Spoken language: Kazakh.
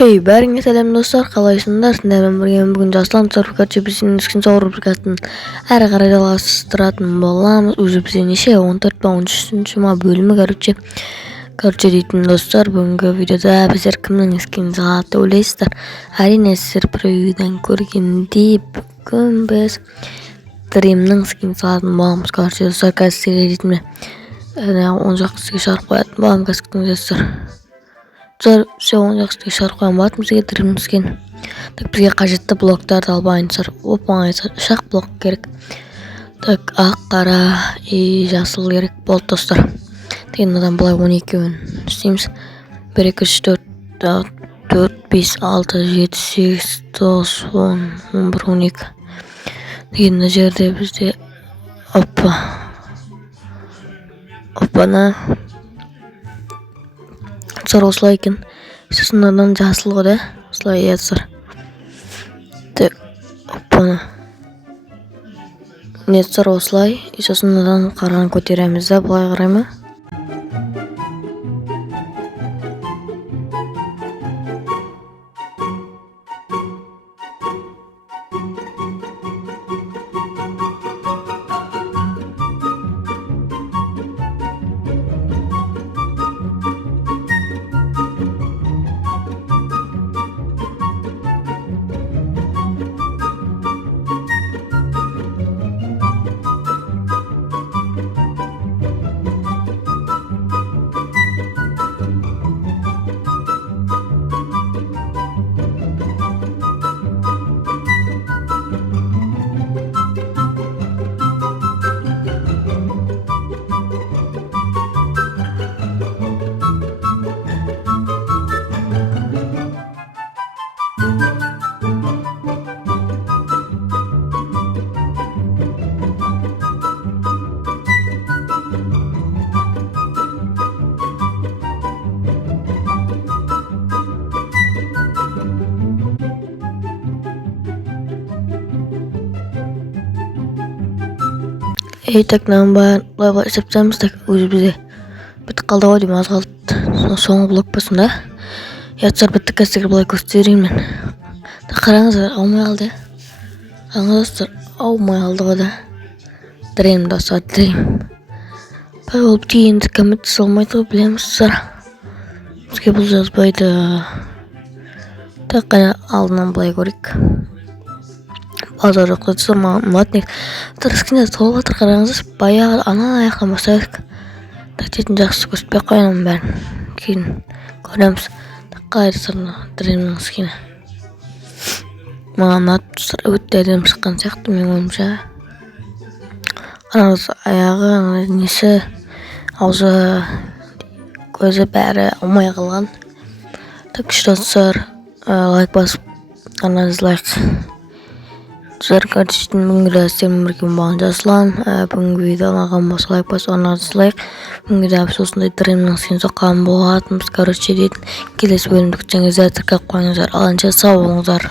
Хей, бәріңе сәлем достар, қалайсыңдар? Мен бүгін Жаслан Царфикатчы біздің зор рубрикасын әрі қарай жалғастыратын боламыз. Уже бізде неше 14 па 13 ма бөлімі короче дейтін достар. Бүгінгі видеода біздер кімнің ескін залаты ойлайсыздар? Әрине сіздер превьюдан көргендей бүгін біз Дримнің скин салатын боламыз. Короче достар, қазір сізге дейтін он жақсы сізге шығарып қоятын болам. Қазір күтіңіздер. Все, он жақсы шығарып қойған болатын бізге Дрим скин. Так, бізге қажетті блоктарды албайынсыздар. Оп-оңай шақ блок керек. Так, ақ, қара и жасыл керек болды достар. Деген адам былай 12-ін істейміз. 1, 2, 3, 4, 5, 6, 7, 8, 9, 10, 11, 12. Деген жерде бізде оппана Сыр осылай екен. Сосын одан жасыл ғой да. Осылай езір. Так, оппана. Нетсір осылай. Сосын одан қараны көтереміз да. Бұлай қарай ма? Так, намбай былай есептейміз. Так, өзі бізде бітіп қалды ғой деймін, аз қалды. Соңғы блок болсын да. Ятсар бітті, қазір былай көстерейін мен. Так, қараңыздар, аумай қалды. Аңыздар, аумай қалды ғой да. Дрим достар, Дрим. Бай ол бітке енді коммент салмайды ғой, білемізсіздер. Бізге бұл жазбайды. Так, қана алдынан былай көрейік. Базар жоқ деді матник. Скинде толып жатыр, қараңыз. Баяғы анан аяқтан бастайық. Так, дейтін жақсы көрсетпей қойынам бәрін. Кейін көреміз. Так, қайырсырны Дримнің скині. Маған атып өтті әдем шыққан сияқты мен ойымша. Қараңыз, аяғы несі, аузы, көзі бәрі алмай қалған. Так, күштатсыр, лайк басып, қараңыз лайк. Жарқатышын бүгінгі әстермен бірге болған Жаслан. Бүгінгі видео ұнаған болса лайк басып, дизлайк. Бүгінгі дәбіс осындай Дримнің скин соққан болатынбыз. Короче дейтін келесі бөлімді күтсеңіздер, тіркеп қойыңыздар. Алынша сау болыңыздар.